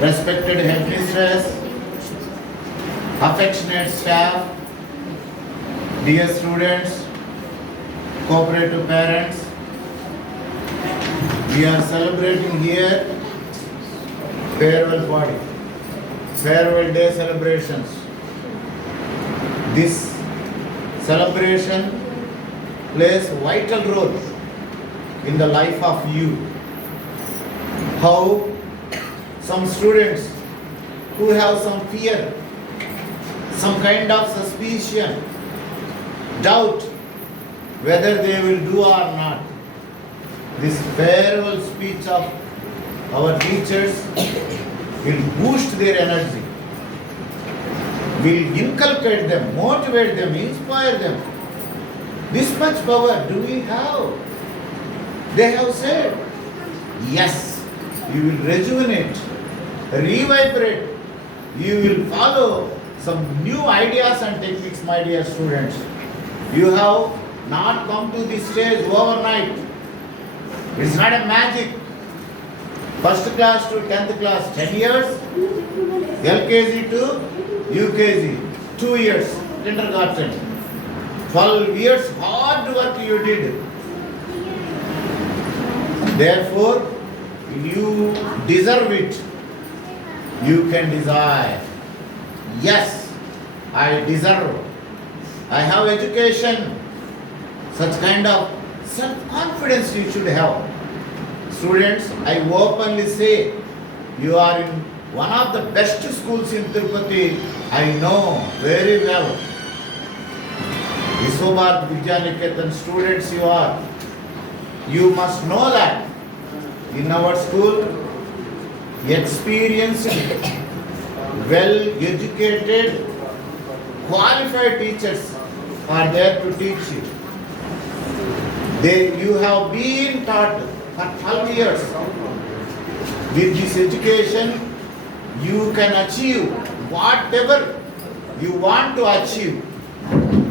respected headmistress, affectionate staff, dear students, cooperative parents, we are celebrating here farewell party, farewell day celebrations. This celebration plays vital role in the life of you. How some students who have some fear, some kind of suspicion, doubt whether they will do or not. This farewell speech of our teachers will boost their energy, will inculcate them, motivate them, inspire them. This much power do we have? They have said, yes, you will rejuvenate, revibrate, you will follow some new ideas and techniques, my dear students. You have not come to this stage overnight. It's not a magic. First class to 10th class, 10 years. LKG to UKG, 2 years, kindergarten. 12 years hard work you did. Therefore, you deserve it. You can desire. Yes, I deserve. I have education. Such kind of self-confidence you should have. Students, I openly say, you are in one of the best schools in Tirupati. I know very well. Vishwabharat Vidyaniketan students you are. You must know that in our school, experienced, well-educated, qualified teachers are there to teach you. You have been taught for 12 years. With this education, you can achieve whatever you want to achieve.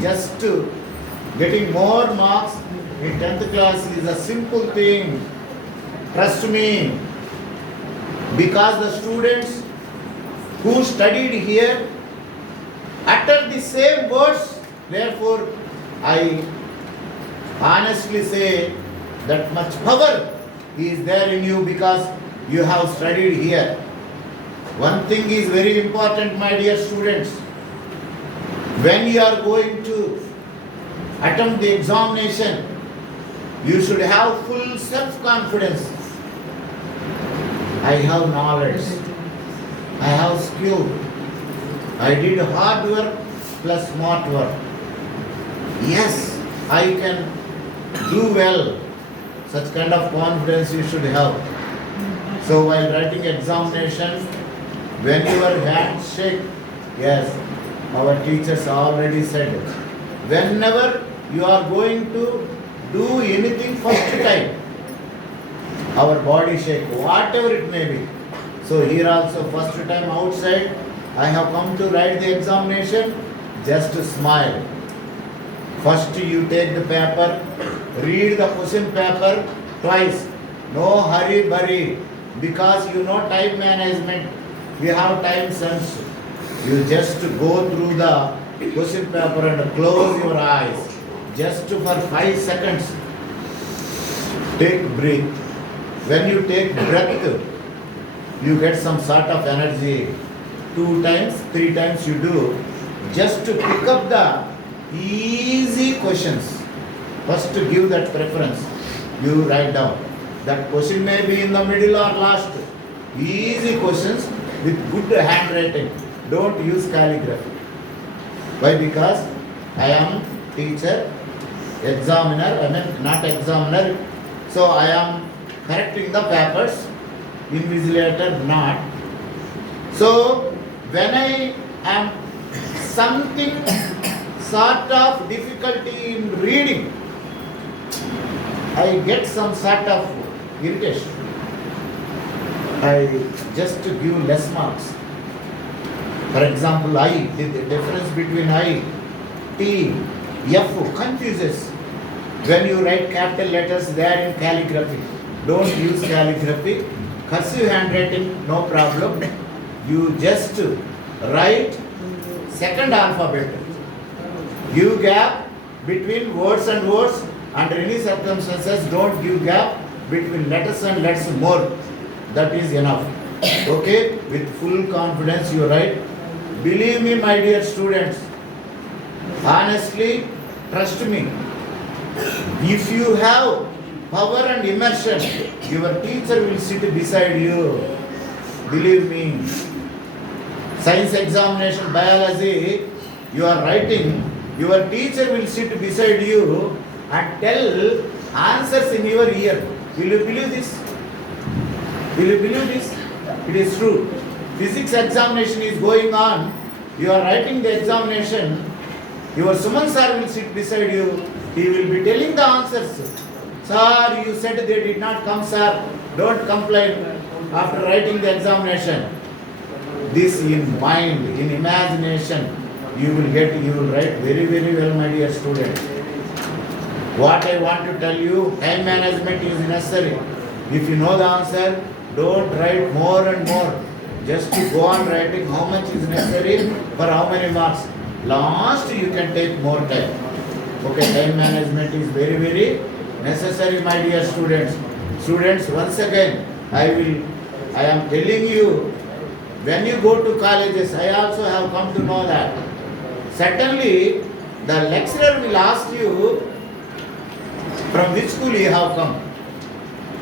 Just getting more marks in 10th class is a simple thing. Trust me. Because the students who studied here utter the same words, therefore I honestly say that much power is there in you because you have studied here. One thing is very important, my dear students. When you are going to attempt the examination, you should have full self-confidence. I have knowledge. I have skill. I did hard work plus smart work. Yes, I can do well. Such kind of confidence you should have. So while writing examination, when your hands shake, yes, our teachers already said, whenever you are going to do anything first time, our body shake, whatever it may be. So here also first time outside, I have come to write the examination, just smile. First you take the paper, read the question paper twice. No hurry burry, because you know time management, we have time sense. You just go through the question paper and close your eyes. Just for 5 seconds. Take breath. When you take breath, you get some sort of energy. 2 times, 3 times you do. Just to pick up the easy questions. First to give that preference. You write down. That question may be in the middle or last. Easy questions with good handwriting. Don't use calligraphy. Why? Because I am teacher, examiner, not examiner. So I am correcting the papers, invigilator not. So when I am something sort of difficulty in reading, I get some sort of irritation. I just give less marks. For example, I, the difference between I, T, F confuses. When you write capital letters, they are in calligraphy. Don't use calligraphy. cursive handwriting, no problem. You just write second alphabet. Give gap between words and words. Under any circumstances, don't give gap between letters and letters more. That is enough. Okay? With full confidence you write. Believe me, my dear students. Honestly, trust me. If you have power and immersion, your teacher will sit beside you. Believe me. Science examination, biology, you are writing, your teacher will sit beside you and tell answers in your ear. Will you believe this? Will you believe this? It is true. Physics examination is going on. You are writing the examination. Your Suman sir will sit beside you. He will be telling the answers. Sir, you said they did not come, sir. Don't complain after writing the examination. This in mind, in imagination, you will write very, very well, my dear student. What I want to tell you, time management is necessary. If you know the answer, don't write more and more. Just to go on writing how much is necessary for how many marks. Last you can take more time. Okay, time management is very, very necessary, my dear students. Students, once again, I am telling you, when you go to colleges, I also have come to know that. Certainly, the lecturer will ask you, from which school you have come.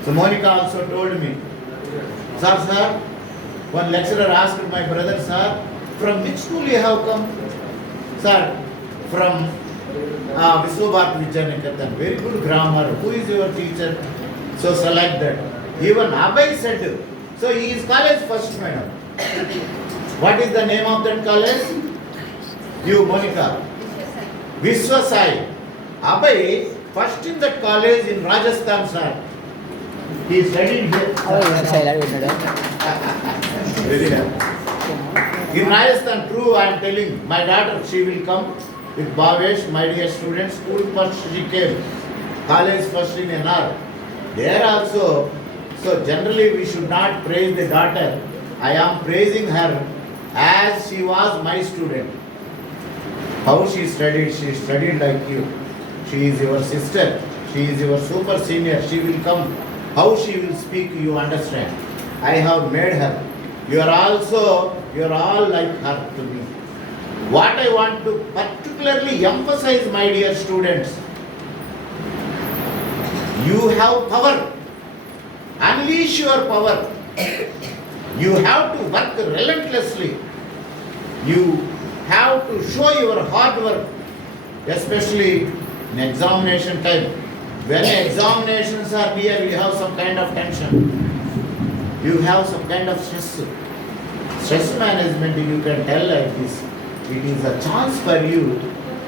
So Monica also told me, sir, one lecturer asked my brother, sir, from which school you have come? Sir, from Vishwabhat Vidyanikatan. Very good grammar. Who is your teacher? So select that. Even Abhay said, so he is college first, madam. What is the name of that college? You, Monica. Vishwasai. Abhay, first in that college in Rajasthan, sir. He studied here. Very well. In Rajasthan, true, I am telling. My daughter, she will come with Bhavesh, my dear students. School first she came. College first in NR. There also, so generally we should not praise the daughter. I am praising her as she was my student. How she studied like you. She is your sister. She is your super senior. She will come. How she will speak, you understand. I have made her. You are all like her to me. What I want to particularly emphasize, my dear students, you have power. Unleash your power. You have to work relentlessly. You have to show your hard work, especially in examination time. When examinations are near, you have some kind of tension. You have some kind of stress. Stress management, you can tell like this. It is a chance for you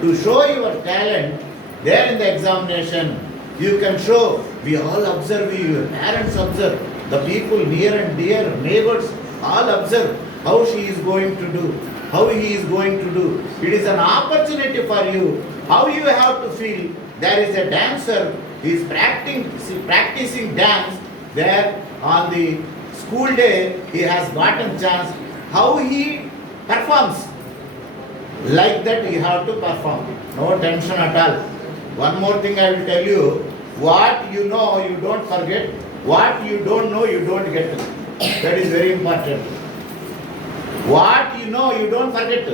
to show your talent there in the examination. You can show, we all observe you, your parents observe, the people near and dear, neighbors, all observe how she is going to do, how he is going to do. It is an opportunity for you. How you have to feel. There is a dancer, he is practicing dance there on the school day, he has gotten chance. How he performs. Like that you have to perform. No tension at all. One more thing I will tell you. What you know, you don't forget. What you don't know, you don't get. That is very important. What you know, you don't forget.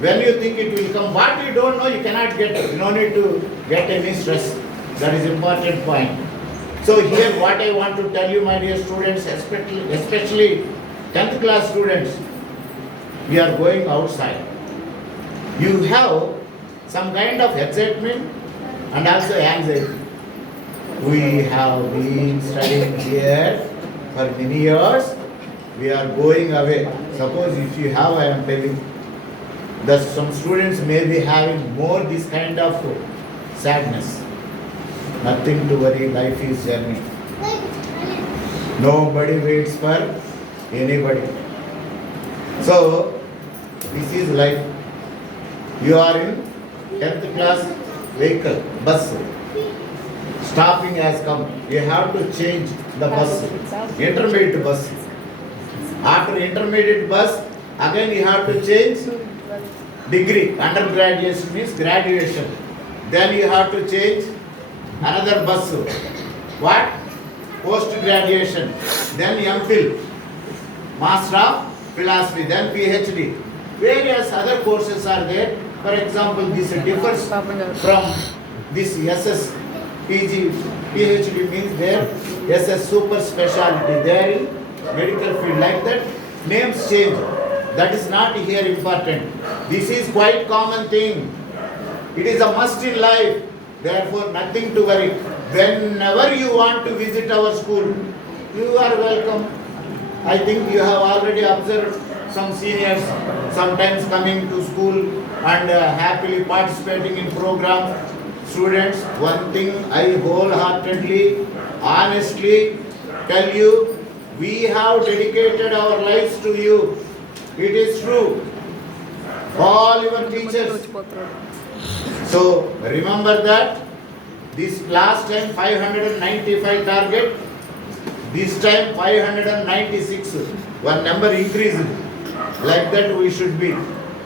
When you think it will come, what you don't know, you cannot get. You don't need to get any stress. That is important point. So here what I want to tell you, my dear students, especially 10th class students, we are going outside. You have some kind of excitement and also anxiety. We have been studying here for many years. We are going away. Suppose if you have, I am telling, that some students may be having more this kind of sadness. Nothing to worry, life is journey. Nobody waits for anybody. So, this is life. You are in 10th class vehicle, bus. Stopping has come. You have to change the bus, intermediate bus. After intermediate bus, again you have to change degree. Undergraduation means graduation. Then you have to change another bus. What? Post graduation. Then MPhil, Master of Philosophy. Then PhD. Various other courses are there. For example, this differs from this SS, PG, PhD means there SS super specialty. There in medical field like that. Names change. That is not here important. This is quite common thing. It is a must in life. Therefore, nothing to worry. Whenever you want to visit our school, you are welcome. I think you have already observed some seniors sometimes coming to school and happily participating in program. Students, one thing I wholeheartedly, honestly tell you, we have dedicated our lives to you. It is true. All your teachers. So remember that this last time 595 target, this time 596. One number increased. Like that we should be.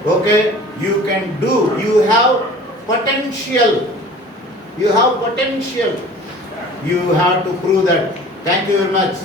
Okay, you can do. You have potential. You have potential. You have to prove that. Thank you very much.